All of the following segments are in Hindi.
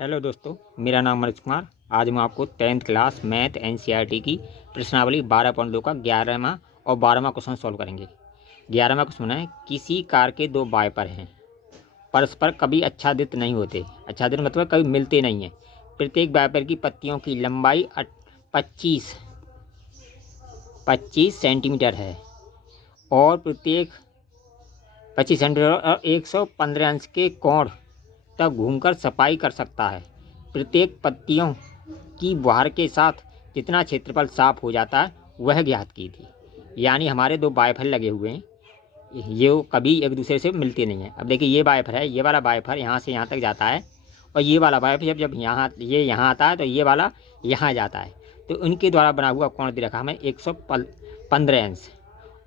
हेलो दोस्तों, मेरा नाम मनोज कुमार। आज मैं आपको 10th क्लास मैथ एनसीईआरटी की प्रश्नावली 12.2 का 11वां और 12वां क्वेश्चन सॉल्व करेंगे। 11वां क्वेश्चन है, किसी कार के दो वाइपर हैं, परस्पर कभी आच्छादित नहीं होते। आच्छादित मतलब कभी मिलते नहीं हैं। प्रत्येक वाइपर की पत्तियों की लंबाई 25 सेंटीमीटर है और प्रत्येक 25 सेंटीमीटर और 115 अंश के कोण तक घूमकर सफाई कर सकता है। प्रत्येक पत्तियों की बाहर के साथ जितना क्षेत्रफल साफ हो जाता है वह ज्ञात की थी। यानी हमारे दो बाइफर लगे हुए हैं, ये कभी एक दूसरे से मिलते नहीं हैं। अब देखिए, ये बाइफर है, ये वाला बाइफर यहाँ से यहाँ तक जाता है और ये वाला बाइफर जब जब यहाँ ये यहाँ आता है तो ये वाला यहाँ जाता है। तो इनके द्वारा बना हुआ कोण दे रखा हमें 115 अंश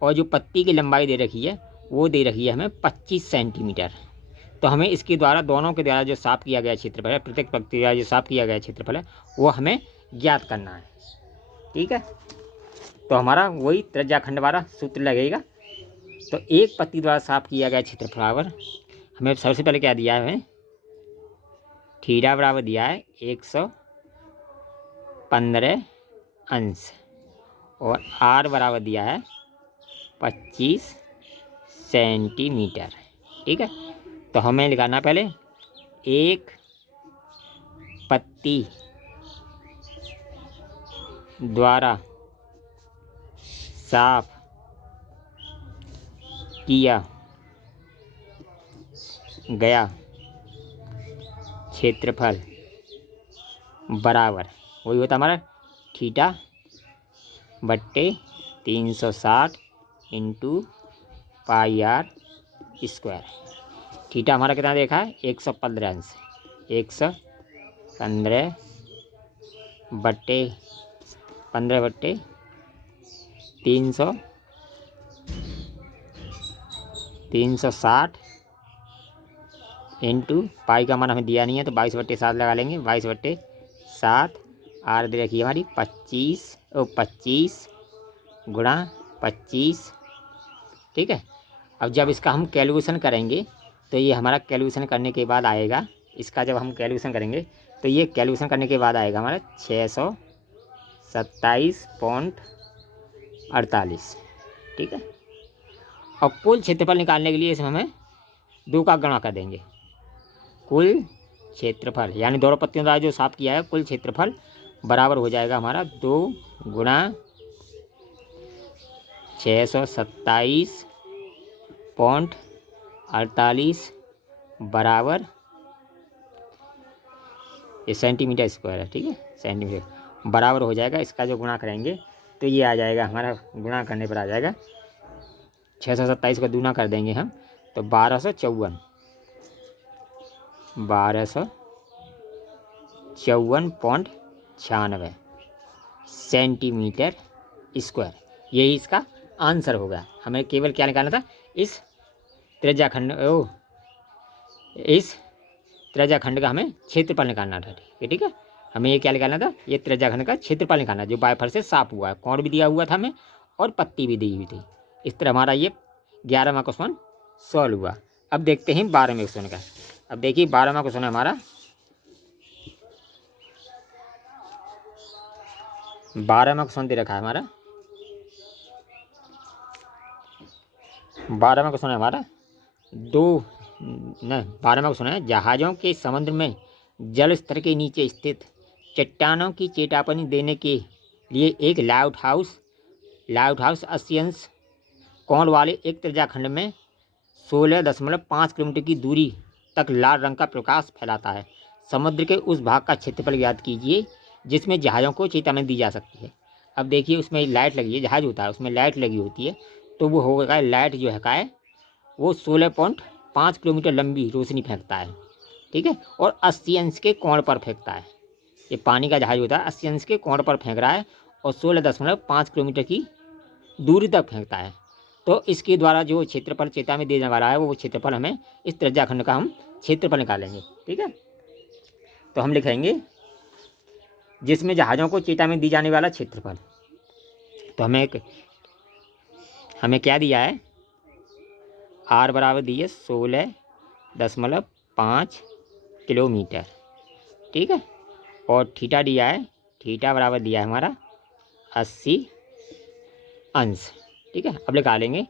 और जो पत्ती की लंबाई दे रखी है वो दे रखी है हमें 25 सेंटीमीटर। तो हमें इसके द्वारा दोनों के द्वारा जो साफ किया गया क्षेत्रफल है, प्रत्येक पत्ती द्वारा जो साफ किया गया क्षेत्रफल है वो हमें ज्ञात करना है। ठीक है, तो हमारा वही त्रिज्याखंड वाला सूत्र लगेगा। तो एक पत्ती द्वारा साफ किया गया क्षेत्रफल बराबर हमें सबसे पहले क्या दिया है, हमें थीटा बराबर दिया है 115 अंश और आर बराबर दिया है 25 सेंटीमीटर। ठीक है, तो हमें निकालना पहले एक पत्ती द्वारा साफ किया गया क्षेत्रफल बराबर वही होता हमारा थीटा बट्टे 360 into pi r square. Theta हमारा कितना देखा है 115 अंश, 115 बट्टे 15 बट्टे 360 इंटू पाई का मान हमें दिया नहीं है तो 22/7 लगा लेंगे। 22/7 आर दे रखी है हमारी 25 गुणा 25। ठीक है, अब जब इसका हम कैलकुलेशन करेंगे तो ये हमारा कैलकुलेशन करने के बाद आएगा, इसका जब हम कैलकुलेशन करेंगे तो ये कैलकुलेशन करने के बाद आएगा हमारा 627.48। ठीक है, और कुल क्षेत्रफल निकालने के लिए इसमें हमें 2 का गुणा कर देंगे। कुल क्षेत्रफल यानी दोनों पत्तियों द्वारा जो साफ किया है कुल क्षेत्रफल बराबर हो जाएगा हमारा 2 गुणा 627.48 बराबर ये सेंटीमीटर स्क्वायर है। ठीक है, सेंटीमीटर बराबर हो जाएगा। इसका जो गुणा करेंगे तो ये आ जाएगा हमारा, गुणा करने पर आ जाएगा 627 का दूना कर देंगे हम तो 1254.96 सेंटीमीटर स्क्वायर। यही इसका आंसर होगा। हमें केवल क्या निकालना था, इस त्रिज्याखंड का हमें क्षेत्रफल निकालना था। ठीक है, हमें ये क्या निकालना था, ये त्रिज्याखंड का क्षेत्रफल निकालना जो बाइफर से साफ हुआ है, कोण भी दिया हुआ था हमें और पत्ती भी दी हुई थी। इस तरह हमारा ये 11वां क्वेश्चन सॉल्व हुआ। अब देखते हैं 12वें क्वेश्चन का। अब देखिए 12वां क्वेश्चन है हमारा, 12वां क्वेश्चन दे रखा है हमारा, 12वां क्वेश्चन है हमारा 12वां क्वेश्चन है, जहाज़ों के समुद्र में जल स्तर के नीचे स्थित चट्टानों की चेतावनी देने के लिए एक लाइट हाउस 80 अंश कोण वाले एक त्रिज्याखंड में 16.5 किलोमीटर की दूरी तक लाल रंग का प्रकाश फैलाता है। समुद्र के उस भाग का क्षेत्रफल ज्ञात कीजिए जिसमें जहाज़ों को चेतावनी दी जा सकती है। अब देखिए, उसमें लाइट लगी है, जहाज़ होता है उसमें लाइट लगी होती है, तो वो होगा लाइट जो है वो 16.5 किलोमीटर लंबी रोशनी फेंकता है। ठीक है, और 80 अंश के कोण पर फेंकता है। ये पानी का जहाज होता है, 80 अंश के कोण पर फेंक रहा है और 16.5 किलोमीटर की दूरी तक फेंकता है। तो इसके द्वारा जो क्षेत्रफल चेतावनी देने वाला है वो क्षेत्रफल हमें इस त्रिज्याखंड का हम क्षेत्रफल निकालेंगे। ठीक है, तो हम लिखेंगे जिसमें जहाज़ों को चेतावनी दी जाने वाला क्षेत्रफल। तो हमें क्या दिया है, आर बराबर दी है 16.5 किलोमीटर ठीक है। और थीटा दिया है, थीटा बराबर दिया है हमारा 80 अंश। ठीक है, अब निकाल लेंगे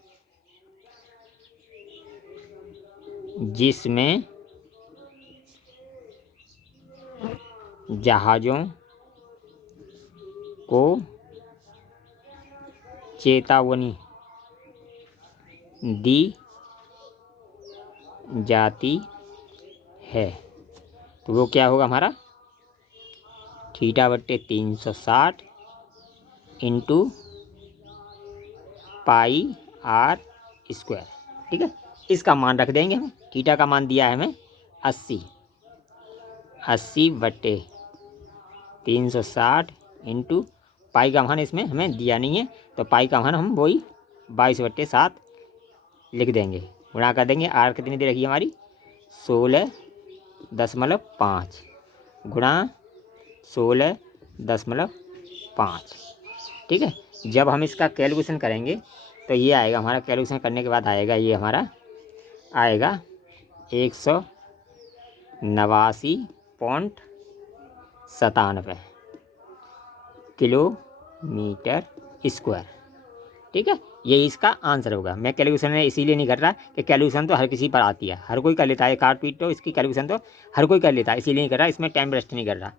जिसमें जहाज़ों को चेतावनी दी जाती है, तो वो क्या होगा हमारा थीटा बट्टे 360 इंटू पाई आर स्क्वायर। ठीक है, इसका मान रख देंगे हमें। थीटा का मान दिया है हमें 80 बट्टे 360 इंटू पाई का मान इसमें हमें दिया नहीं है, तो पाई का मान हम वही 22/7 लिख देंगे। गुणा कर देंगे, आर कितनी दे रखी है हमारी 16.5 गुणा 16.5। ठीक है, जब हम इसका कैलकुलेशन करेंगे तो ये आएगा हमारा, कैलकुलेशन करने के बाद आएगा ये हमारा आएगा 189.97 किलोमीटर स्क्वायर। ठीक है, ये इसका आंसर होगा। मैं कैलकुलेशन इसीलिए नहीं कर रहा कि कैलकुलेशन तो हर किसी पर आती है, हर कोई कर लेता है, काट पीट तो इसकी कैलकुलेशन तो हर कोई कर लेता है, इसीलिए नहीं कर रहा, इसमें टाइम वेस्ट नहीं कर रहा।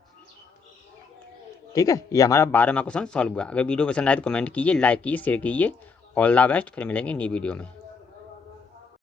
ठीक है, ये हमारा 12वां क्वेश्चन सॉल्व हुआ। अगर वीडियो पसंद आए तो कमेंट कीजिए, लाइक कीजिए, शेयर कीजिए। ऑल द बेस्ट, फिर मिलेंगे नई वीडियो में।